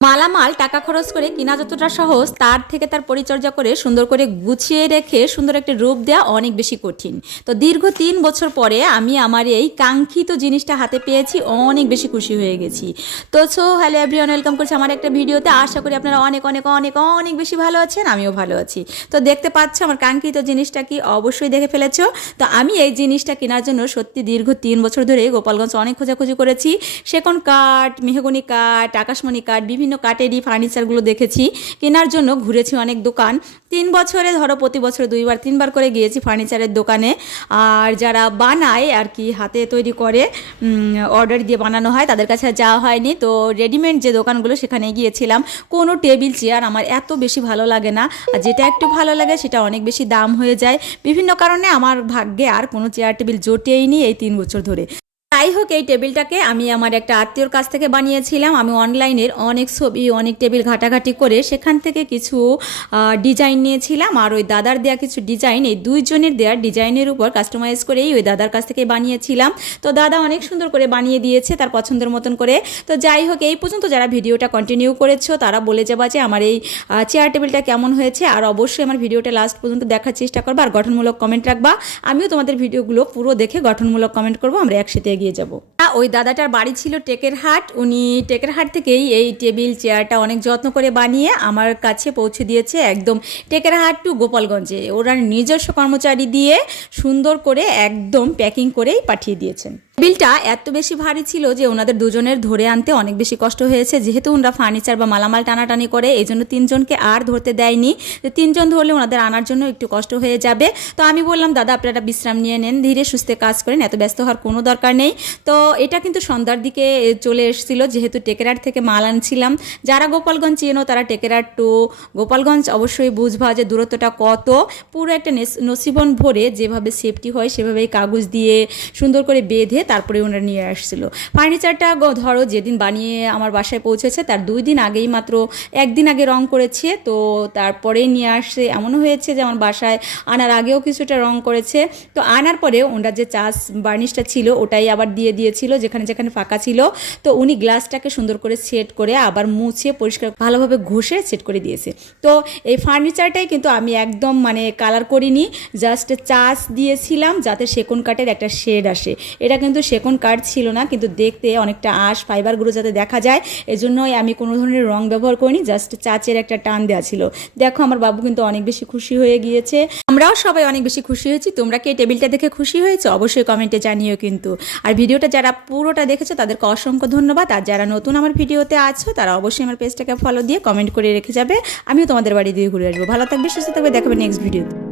মালামাল টাকা খরচ করে কিনা যতটা সহজ তার থেকে তার পরিচর্যা করে সুন্দর করে গুছিয়ে রেখে সুন্দর একটা রূপ দেওয়া অনেক বেশি কঠিন। তো দীর্ঘ ৩ বছর পরে আমি আমার এই কাঙ্ক্ষিত জিনিসটা হাতে পেয়েছি, অনেক বেশি খুশি হয়ে গেছি। তো হ্যালো এভরিওয়ান, ওয়েলকাম করছি আমার একটা ভিডিওতে। আশা করি আপনারা অনেক অনেক অনেক অনেক বেশি ভালো আছেন, আমিও ভালো আছি। তো দেখতে পাচ্ছ আমার কাঙ্ক্ষিত জিনিসটা কি, অবশ্যই দেখে ফেলেছো। তো আমি এই জিনিসটা কেনার জন্য সত্যি দীর্ঘ ৩ বছর ধরে গোপালগঞ্জ অনেক খোঁজাখুঁজি করেছি। সেকন কাঠ, মেহগনি কাঠ, আকাশমণি কাঠ, বিভিন্ন কাঠেরই ফার্নিচারগুলো দেখেছি। কেনার জন্য ঘুরেছি অনেক দোকান। ৩ বছরে ধরো প্রতি বছর 2বার 3বার করে গিয়েছি ফার্নিচারের দোকানে। আর যারা বানায় আর কি, হাতে তৈরি করে অর্ডার দিয়ে বানানো হয়, তাদের কাছে যাওয়া হয়নি। তো রেডিমেড যে দোকানগুলো সেখানে গিয়েছিলাম। কোনো টেবিল চেয়ার আমার এত বেশি ভালো লাগে না, আর যেটা একটু ভালো লাগে সেটা অনেক বেশি দাম হয়ে যায়। বিভিন্ন কারণে আমার ভাগ্যে আর কোনো চেয়ার টেবিল জোটেইনি এই 3 বছর ধরে। যাই হোক, এই টেবিলটাকে আমি আমার একটা আত্মীয়র কাছ থেকে বানিয়েছিলাম। আমি অনলাইনের অনেক ছবি, অনেক টেবিল ঘাটাঘাটি করে সেখান থেকে কিছু ডিজাইন নিয়েছিলাম। আর ওই দাদার দেয়া কিছু ডিজাইন, এই দুইজনের দেওয়ার ডিজাইনের উপর কাস্টমাইজ করেই ওই দাদার কাছ থেকে বানিয়েছিলাম। তো দাদা অনেক সুন্দর করে বানিয়ে দিয়েছে তার পছন্দের মতন করে। তো যাই হোক, এই পর্যন্ত যারা ভিডিওটা কন্টিনিউ করেছো তারা বলে যাবা যে আমার এই চেয়ার টেবিলটা কেমন হয়েছে। আর অবশ্যই আমার ভিডিওটা লাস্ট পর্যন্ত দেখার চেষ্টা করবা, আর গঠনমূলক কমেন্ট রাখবা। আমিও তোমাদের ভিডিওগুলো পুরো দেখে গঠনমূলক কমেন্ট করবো, আমরা একসাথে এগিয়ে যাব। ওই দাদাটার বাড়ি ছিল টেকেরহাট। উনি টেকেরহাট থেকেই এই টেবিল চেয়ারটা অনেক যত্ন করে বানিয়ে আমার কাছে পৌঁছে দিয়েছে, একদম টেকেরহাট টু গোপালগঞ্জে। ওরা নিজস্ব কর্মচারী দিয়ে সুন্দর করে একদম প্যাকিং করেই পাঠিয়ে দিয়েছেন। টেবিলটা এত বেশি ভারী ছিল যে ওনাদের দুজনের ধরে আনতে অনেক বেশি কষ্ট হয়েছে। যেহেতু ওনারা ফার্নিচার বা মালামাল টানাটানি করে, এই জন্য 3জনকে আর ধরতে দেয়নি। 3জন ধরলে ওনাদের আনার জন্য একটু কষ্ট হয়ে যাবে। তো আমি বললাম, দাদা আপনারা বিশ্রাম নিয়ে নেন, ধীরে সুস্থে কাজ করেন, এত ব্যস্ত হওয়ার কোনো দরকার নেই। তো এটা কিন্তু সন্ধ্যার দিকে চলে এসেছিলো, যেহেতু টেকেরহাট থেকে মাল আনছিলাম। যারা গোপালগঞ্জ চেনো তারা টেকেরহাট টু গোপালগঞ্জ অবশ্যই বুঝবা যে দূরত্বটা কত। পুরো একটা নসিবন ভরে যেভাবে সেফটি হয় সেভাবেই কাগজ দিয়ে সুন্দর করে বেঁধে তারপরে ওনারা নিয়ে আসছিল। ফার্নিচারটা ধরো যেদিন বানিয়ে আমার বাসায় পৌঁছেছে তার 2 দিন আগেই, মাত্র 1 দিন আগে রং করেছে। তো তারপরেই নিয়ে আসছে। এমনও হয়েছে যে আমার বাসায় আনার আগেও কিছুটা রং করেছে। তো আনার পরে ওনার যে চাষ বার্নিশটা ছিল ওটাই আবার দিয়ে দিয়েছিল যেখানে যেখানে ফাঁকা ছিল। তো উনি গ্লাসটাকে সুন্দর করে সেট করে আবার মুছে পরিষ্কার ভালোভাবে ঘষে সেট করে দিয়েছে। তো এই ফার্নিচারটাই কিন্তু আমি একদম মানে কালার করিনি, জাস্ট চাষ দিয়েছিলাম যাতে সেগুন কাঠের একটা শেড আসে। এটা কিন্তু সেগুন কাঠ ছিল না, কিন্তু দেখতে অনেকটা আঁশ ফাইবারগুলো যাতে দেখা যায় এজন্যই আমি কোনো ধরনের রং ব্যবহার করিনি, জাস্ট চাচের একটা টান দেওয়া ছিল। দেখো আমার বাবু কিন্তু অনেক বেশি খুশি হয়ে গিয়েছে, আমরাও সবাই অনেক বেশি খুশি হয়েছি। তোমরা কি এই টেবিলটা দেখে খুশি হয়েছে অবশ্যই কমেন্টে জানিও কিন্তু। আর ভিডিওটা যারা পুরোটা দেখেছো তাদেরকে অসংখ্য ধন্যবাদ। আর যারা নতুন আমার ভিডিওতে আছো তারা অবশ্যই আমার পেজটাকে ফলো দিয়ে কমেন্ট করে রেখে যাবে, আমিও তোমাদের বাড়ি দিয়ে ঘুরে আসবো। ভালো থাকবে, সুস্থ থাকবে, দেখাবে নেক্সট ভিডিওতে।